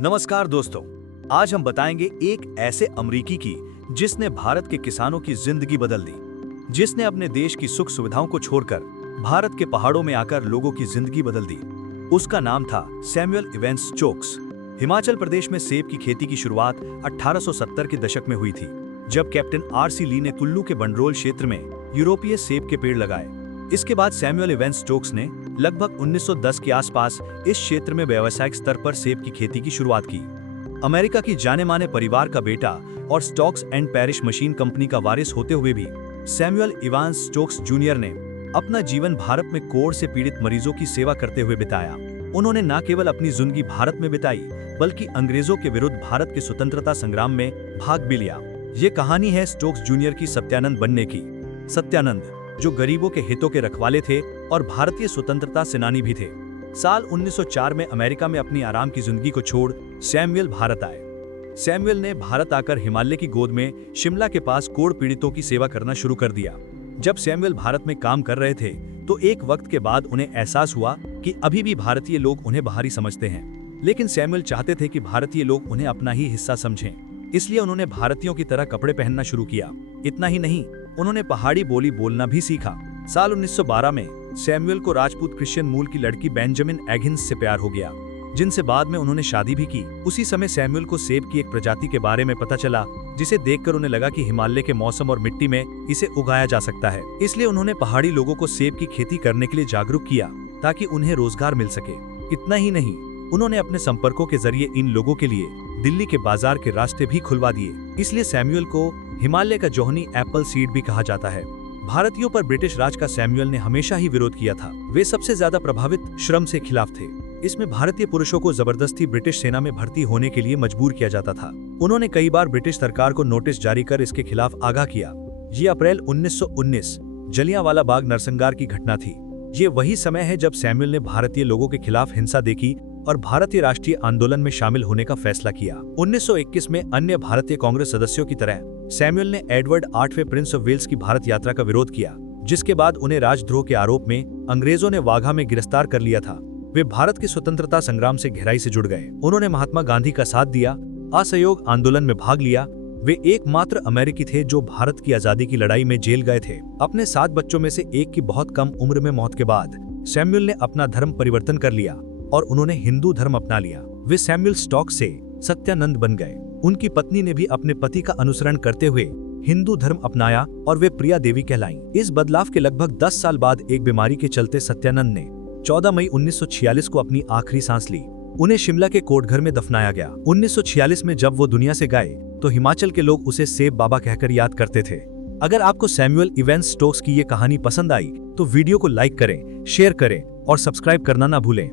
नमस्कार दोस्तों, आज हम बताएंगे एक ऐसे अमरीकी की जिसने भारत के किसानों की जिंदगी बदल दी, जिसने अपने देश की सुख सुविधाओं को छोड़कर भारत के पहाड़ों में आकर लोगों की जिंदगी बदल दी। उसका नाम था Samuel Evans Stokes. Himachal Pradesh में सेब की खेती की शुरुआत 1870 के दशक में हुई थी, जब कैप्टन आर.सी. ली ने कुल्लू के बंडरोल क्षेत्र में यूरोपीय सेब के पेड़ लगाए। इसके बाद सैमुअल इवेंस स्टोक्स ने लगभग 1910 के आसपास इस क्षेत्र में व्यावसायिक स्तर पर सेब की खेती की शुरुआत की। अमेरिका की जाने-माने परिवार का बेटा और Stokes and parish machine company का वारिस होते हुए भी सैमुअल इवांस स्टोक्स जूनियर ने अपना जीवन भारत में कोढ़ से पीड़ित मरीजों की सेवा करते हुए बिताया। उन्होंने न केवल अपनी जिंदगी भारत में बिताई, बल्कि अंग्रेजों के विरुद्ध भारत के स्वतंत्रता संग्राम में भाग भी लिया। ये कहानी है स्टोक्स जूनियर की सत्यानंद बनने की। सत्यानंद, जो गरीबों के हितों के रखवाले थे और भारतीय स्वतंत्रता सेनानी भी थे। साल 1904 में अमेरिका में अपनी आराम की जिंदगी को छोड़ सैमुअल भारत आए। सैमुअल ने भारत आकर हिमालय की गोद में शिमला के पास कोढ़ पीड़ितों की सेवा करना शुरू कर दिया। जब सैमुअल भारत में काम कर रहे थे तो एक वक्त के बाद उन्हें एहसास हुआ कि अभी भी भारतीय लोग उन्हें बाहरी समझते हैं, लेकिन सैमुअल चाहते थे कि भारतीय लोग उन्हें अपना ही हिस्सा समझें। इसलिए उन्होंने भारतीयों की तरह कपड़े पहनना शुरू किया। इतना ही नहीं, उन्होंने पहाड़ी बोली बोलना भी सीखा। साल 1912 में सैमुअल को राजपूत क्रिश्चियन मूल की लड़की बेंजामिन एगिन्स से प्यार हो गया, जिनसे बाद में उन्होंने शादी भी की। उसी समय सैमुअल को सेब की एक प्रजाति के बारे में पता चला, जिसे देखकर उन्हें लगा कि हिमालय के मौसम और मिट्टी में इसे उगाया जा सकता है। इसलिए उन्होंने पहाड़ी लोगों को सेब की खेती करने के लिए जागरूक किया, ताकि उन्हें रोजगार मिल सके। इतना ही नहीं, उन्होंने अपने संपर्कों के जरिए इन लोगों के लिए दिल्ली के बाजार के रास्ते भी खुलवा दिए। इसलिए सैमुअल को हिमालय का जोहनी एप्पल सीड भी कहा जाता है। भारतीयों पर ब्रिटिश राज का सैमुअल ने हमेशा ही विरोध किया था। वे सबसे ज्यादा प्रभावित श्रम से खिलाफ थे। इसमें भारतीय पुरुषों को जबरदस्ती ब्रिटिश सेना में भर्ती होने के लिए मजबूर किया जाता था। उन्होंने कई बार ब्रिटिश सरकार को नोटिस जारी कर इसके खिलाफ आगाह किया। ये अप्रैल 1919 जलियांवाला बाग नरसंहार की घटना थी। ये वही समय है जब सैमुअल ने भारतीय लोगों के खिलाफ हिंसा देखी और भारतीय राष्ट्रीय आंदोलन में शामिल होने का फैसला किया। 1921 में अन्य भारतीय कांग्रेस सदस्यों की तरह सैमुअल ने एडवर्ड 8वें प्रिंस ऑफ वेल्स की भारत यात्रा का विरोध किया, जिसके बाद उन्हें राजद्रोह के आरोप में अंग्रेजों ने वाघा में गिरफ्तार कर लिया था। वे भारत की स्वतंत्रता संग्राम से गहराई से जुड़ गए। उन्होंने महात्मा गांधी का साथ दिया, असहयोग आंदोलन में भाग लिया। वे एकमात्र अमेरिकी थे जो भारत की आजादी की लड़ाई में जेल गए थे। अपने 7 बच्चों में से एक की बहुत कम उम्र में मौत के बाद सैमुअल ने अपना धर्म परिवर्तन कर लिया और उन्होंने हिंदू धर्म अपना लिया। वे सैमुअल स्टोक्स से सत्यानंद बन गए। उनकी पत्नी ने भी अपने पति का अनुसरण करते हुए हिंदू धर्म अपनाया और वे प्रिया देवी कहलाईं। इस बदलाव के लगभग 10 साल बाद एक बीमारी के चलते सत्यानंद ने 14 मई 1946 को अपनी आखिरी सांस ली। उन्हें शिमला के कोटघर में दफनाया गया। 1946 में जब वो दुनिया से गए तो हिमाचल के लोग उसे सेब बाबा कहकर याद करते थे। अगर आपको सैमुअल इवेंस स्टोक्स की ये कहानी पसंद आई तो वीडियो को लाइक करें, शेयर करें और सब्सक्राइब करना ना भूलें।